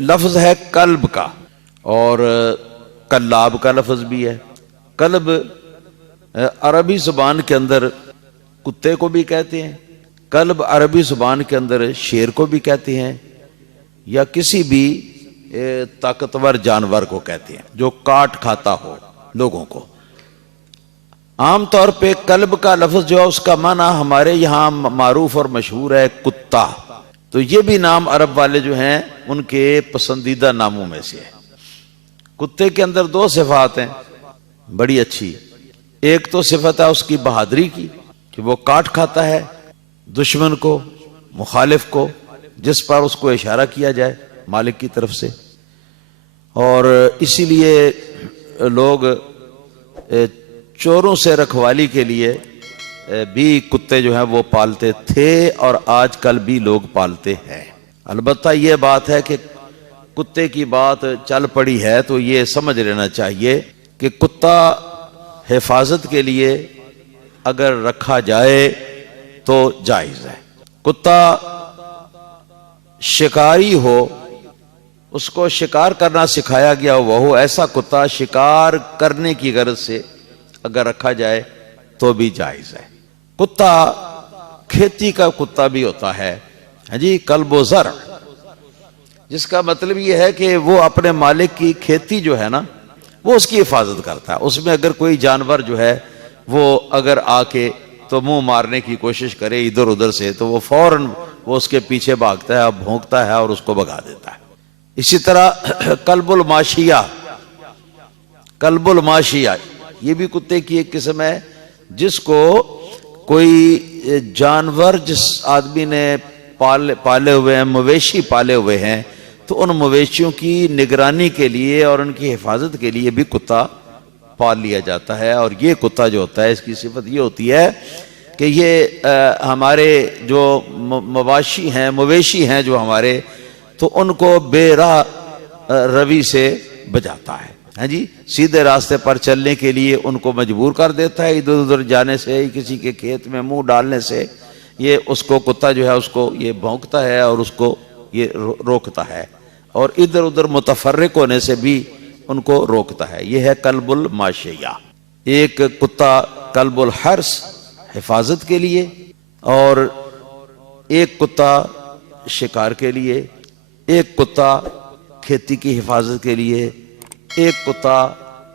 لفظ ہے کلب کا، اور کلاب کا لفظ بھی ہے۔ کلب عربی زبان کے اندر کتے کو بھی کہتے ہیں، کلب عربی زبان کے اندر شیر کو بھی کہتے ہیں، یا کسی بھی طاقتور جانور کو کہتے ہیں جو کاٹ کھاتا ہو لوگوں کو۔ عام طور پہ کلب کا لفظ جو ہے اس کا معنی ہمارے یہاں معروف اور مشہور ہے کتا، تو یہ بھی نام عرب والے جو ہیں ان کے پسندیدہ ناموں میں سے ہے۔ کتے کے اندر دو صفات ہیں بڑی اچھی، ایک تو صفت ہے اس کی بہادری کی کہ وہ کاٹ کھاتا ہے دشمن کو، مخالف کو، جس پر اس کو اشارہ کیا جائے مالک کی طرف سے، اور اسی لیے لوگ چوروں سے رکھوالی کے لیے بھی کتے جو ہیں وہ پالتے تھے اور آج کل بھی لوگ پالتے ہیں۔ البتہ یہ بات ہے کہ کتے کی بات چل پڑی ہے تو یہ سمجھ لینا چاہیے کہ کتا حفاظت کے لیے اگر رکھا جائے تو جائز ہے۔ کتا شکاری ہو، اس کو شکار کرنا سکھایا گیا وہ ایسا کتا شکار کرنے کی غرض سے اگر رکھا جائے تو بھی جائز ہے۔ کتا کھیتی کا کتا بھی ہوتا ہے جی، کلب و زرع، جس کا مطلب یہ ہے کہ وہ اپنے مالک کی کھیتی جو ہے نا وہ اس کی حفاظت کرتا ہے۔ اس میں اگر کوئی جانور جو ہے وہ اگر آ کے تو منہ مارنے کی کوشش کرے ادھر ادھر سے تو وہ فوراً وہ اس کے پیچھے بھاگتا ہے، بھونکتا ہے اور اس کو بھگا دیتا ہے۔ اسی طرح کلب الماشیہ، کلب الماشیہ یہ بھی کتے کی ایک قسم ہے، جس کو کوئی جانور جس آدمی نے پالے ہوئے ہیں، مویشی پالے ہوئے ہیں، تو ان مویشیوں کی نگرانی کے لیے اور ان کی حفاظت کے لیے بھی کتا پال لیا جاتا ہے۔ اور یہ کتا جو ہوتا ہے اس کی صفت یہ ہوتی ہے کہ یہ ہمارے جو مواشی ہیں، مویشی ہیں جو ہمارے، تو ان کو بے راہ روی سے بچاتا ہے، ہاں جی، سیدھے راستے پر چلنے کے لیے ان کو مجبور کر دیتا ہے، ادھر ادھر جانے سے، کسی کے کھیت میں منہ ڈالنے سے یہ اس کو کتا جو ہے اس کو یہ بھونکتا ہے اور اس کو یہ روکتا ہے، اور ادھر ادھر متفرق ہونے سے بھی ان کو روکتا ہے۔ یہ ہے کلب الماشیہ۔ ایک کتا کلب الحرس حفاظت کے لیے، اور ایک کتا شکار کے لیے، ایک کتا کھیتی کی حفاظت کے لیے، ایک کتا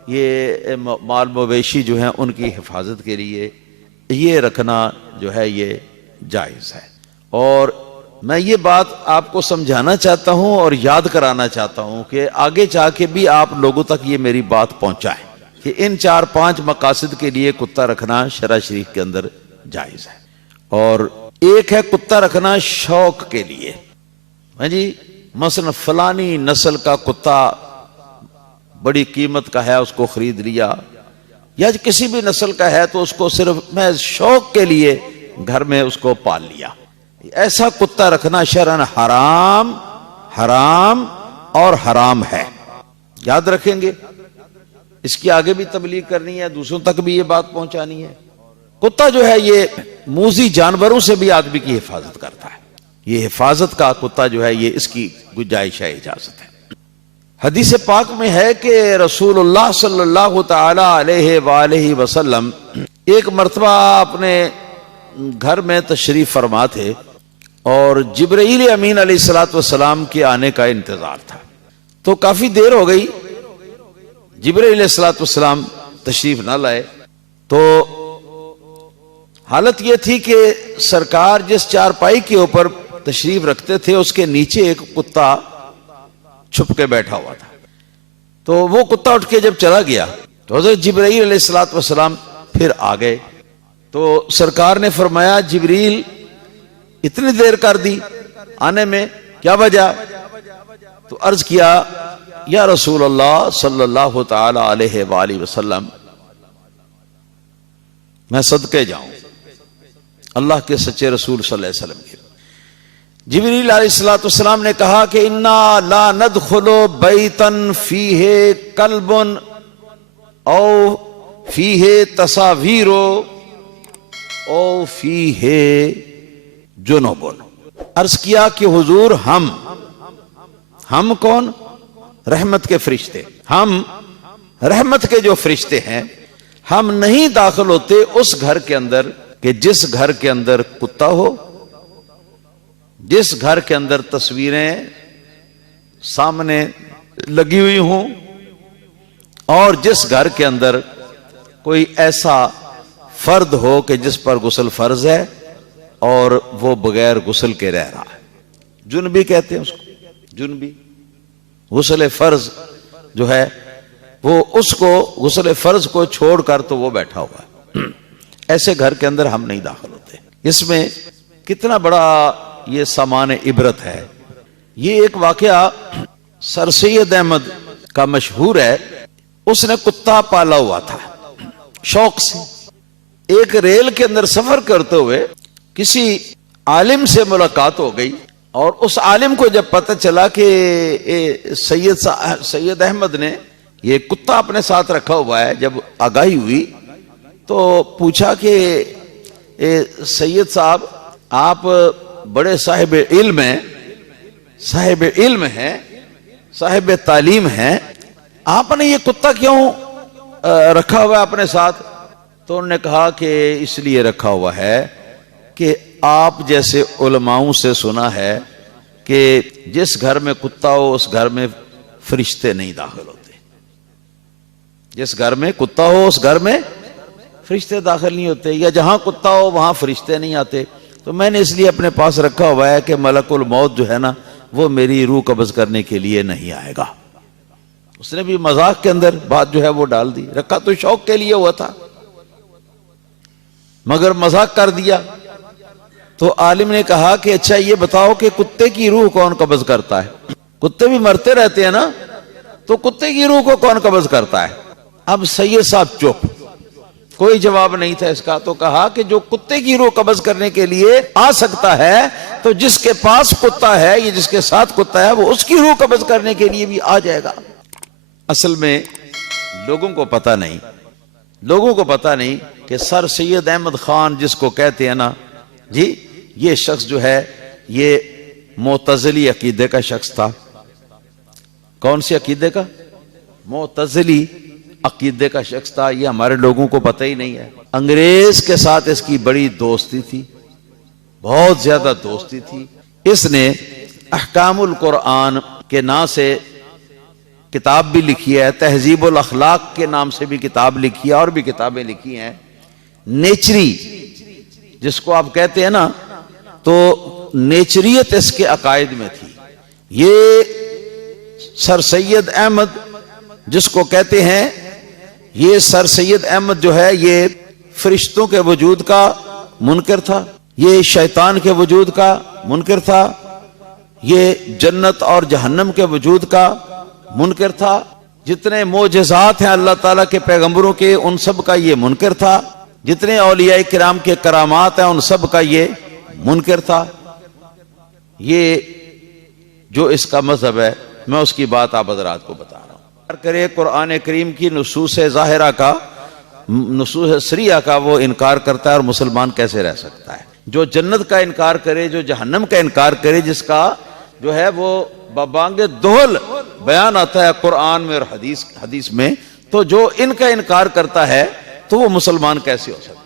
یہ مال مویشی جو ہیں ان کی حفاظت کے لیے، یہ رکھنا جو ہے یہ جائز ہے۔ اور میں یہ بات آپ کو سمجھانا چاہتا ہوں اور یاد کرانا چاہتا ہوں کہ آگے جا کے بھی آپ لوگوں تک یہ میری بات پہنچائیں کہ ان 4-5 مقاصد کے لیے کتا رکھنا شرع شریف کے اندر جائز ہے۔ اور ایک ہے کتا رکھنا شوق کے لیے، ہاں جی، مثلا فلانی نسل کا کتا بڑی قیمت کا ہے، اس کو خرید لیا، یا کسی بھی نسل کا ہے تو اس کو صرف میں شوق کے لیے گھر میں اس کو پال لیا، ایسا کتا رکھنا شرعاً حرام، حرام اور حرام ہے۔ یاد رکھیں گے، اس کی آگے بھی تبلیغ کرنی ہے، دوسروں تک بھی یہ بات پہنچانی ہے۔ کتا جو ہے یہ موذی جانوروں سے بھی آدمی کی حفاظت کرتا ہے، یہ حفاظت کا کتا جو ہے یہ اس کی گنجائش ہے، اجازت ہے۔ حدیث پاک میں ہے کہ رسول اللہ صلی اللہ تعالی علیہ وآلہ وسلم ایک مرتبہ اپنے گھر میں تشریف فرما تھے اور جبرائیل امین علیہ السلام کے آنے کا انتظار تھا، تو کافی دیر ہو گئی، جبرائیل علیہ السلام تشریف نہ لائے، تو حالت یہ تھی کہ سرکار جس چارپائی کے اوپر تشریف رکھتے تھے اس کے نیچے ایک کتا چھپ کے بیٹھا ہوا تھا، تو وہ کتا اٹھ کے جب چلا گیا تو حضرت جبرائیل علیہ السلام پھر آ گئے، تو سرکار نے فرمایا جبریل اتنی دیر کر دی آنے میں، کیا وجہ؟ تو عرض کیا یا رسول اللہ صلی اللہ تعالی علیہ وآلہ وسلم، میں صدقے جاؤں اللہ کے سچے رسول صلی اللہ علیہ وسلم کے۔ جبریل علیہ السلام نے کہا کہ انا لا ندخل بیتا فیہ کلب او فیہ تصاویر او فیہ جنوب۔ عرض کیا کہ حضور ہم کون؟ رحمت کے فرشتے. ہم رحمت کے جو فرشتے ہیں، ہم نہیں داخل ہوتے اس گھر کے اندر کہ جس گھر کے اندر کتا ہو، جس گھر کے اندر تصویریں سامنے لگی ہوئی ہوں، اور جس گھر کے اندر کوئی ایسا فرد ہو کہ جس پر غسل فرض ہے اور وہ بغیر غسل کے رہ رہا ہے. جنبی کہتے ہیں اس کو، جنبی. غسل فرض جو ہے وہ اس کو، غسل فرض کو چھوڑ کر تو وہ بیٹھا ہوا ہے. ایسے گھر کے اندر ہم نہیں داخل ہوتے. اس میں کتنا بڑا یہ سامان عبرت ہے. یہ ایک واقعہ سر سید احمد کا مشہور ہے. اس نے کتا پالا ہوا تھا شوق سے. ایک ریل کے اندر سفر کرتے ہوئے کسی عالم سے ملاقات ہو گئی، اور اس عالم کو جب پتہ چلا کہ سید احمد نے یہ کتا اپنے ساتھ رکھا ہوا ہے، جب آگاہی ہوئی تو پوچھا کہ سید صاحب آپ بڑے صاحب علم ہیں، صاحب علم ہیں، صاحب تعلیم ہیں، آپ نے یہ کتا کیوں رکھا ہوا ہے اپنے ساتھ؟ تو انہوں نے کہا کہ اس لیے رکھا ہوا ہے کہ آپ جیسے علماؤں سے سنا ہے کہ جس گھر میں کتا ہو اس گھر میں فرشتے نہیں داخل ہوتے. جس گھر میں کتا ہو اس گھر میں فرشتے داخل نہیں ہوتے، یا جہاں کتا ہو وہاں فرشتے نہیں آتے. تو میں نے اس لیے اپنے پاس رکھا ہوا ہے کہ ملک الموت جو ہے نا وہ میری روح قبض کرنے کے لیے نہیں آئے گا. اس نے بھی مذاق کے اندر بات جو ہے وہ ڈال دی. رکھا تو شوق کے لیے ہوا تھا مگر مذاق کر دیا. تو عالم نے کہا کہ اچھا یہ بتاؤ کہ کتے کی روح کون قبض کرتا ہے؟ کتے بھی مرتے رہتے ہیں نا، تو کتے کی روح کو کون قبض کرتا ہے؟ اب سید صاحب چپ، کوئی جواب نہیں تھا اس کا. تو کہا کہ جو کتے کی روح قبض کرنے کے لیے آ سکتا ہے تو جس کے پاس کتا ہے یا جس کے ساتھ کتا ہے وہ اس کی روح قبض کرنے کے لیے بھی آ جائے گا. اصل میں لوگوں کو پتہ نہیں، لوگوں کو پتہ نہیں کہ سر سید احمد خان جس کو کہتے ہیں نا جی، یہ شخص جو ہے یہ معتزلی عقیدے کا شخص تھا. کون سی عقیدے کا؟ معتزلی عقیدے کا شخص تھا. یہ ہمارے لوگوں کو پتہ ہی نہیں ہے. انگریز کے ساتھ اس کی بڑی دوستی تھی، بہت زیادہ دوستی تھی. اس نے احکام القرآن کے نام سے کتاب بھی لکھی ہے، تہذیب الاخلاق کے نام سے بھی کتاب لکھی ہے، اور بھی کتابیں لکھی ہیں. نیچری جس کو آپ کہتے ہیں نا، تو نیچریت اس کے عقائد میں تھی. یہ سر سید احمد جس کو کہتے ہیں، یہ سر سید احمد جو ہے یہ فرشتوں کے وجود کا منکر تھا، یہ شیطان کے وجود کا منکر تھا، یہ جنت اور جہنم کے وجود کا منکر تھا. جتنے معجزات ہیں اللہ تعالیٰ کے پیغمبروں کے ان سب کا یہ منکر تھا. جتنے اولیاء کرام کے کرامات ہیں ان سب کا یہ منکر تھا. یہ جو اس کا مذہب ہے میں اس کی بات آپ حضرات کو بتا رہا ہوں. کرے قرآن کریم کی نصوص ظاہرہ کا، نصوص سریہ کا وہ انکار کرتا ہے، اور مسلمان کیسے رہ سکتا ہے؟ جو جنت کا انکار کرے، جو جہنم کا انکار کرے، جس کا جو ہے وہ ببانگ دہل بیان آتا ہے قرآن میں اور حدیث میں، تو جو ان کا انکار کرتا ہے تو وہ مسلمان کیسے ہو سکتا ہے؟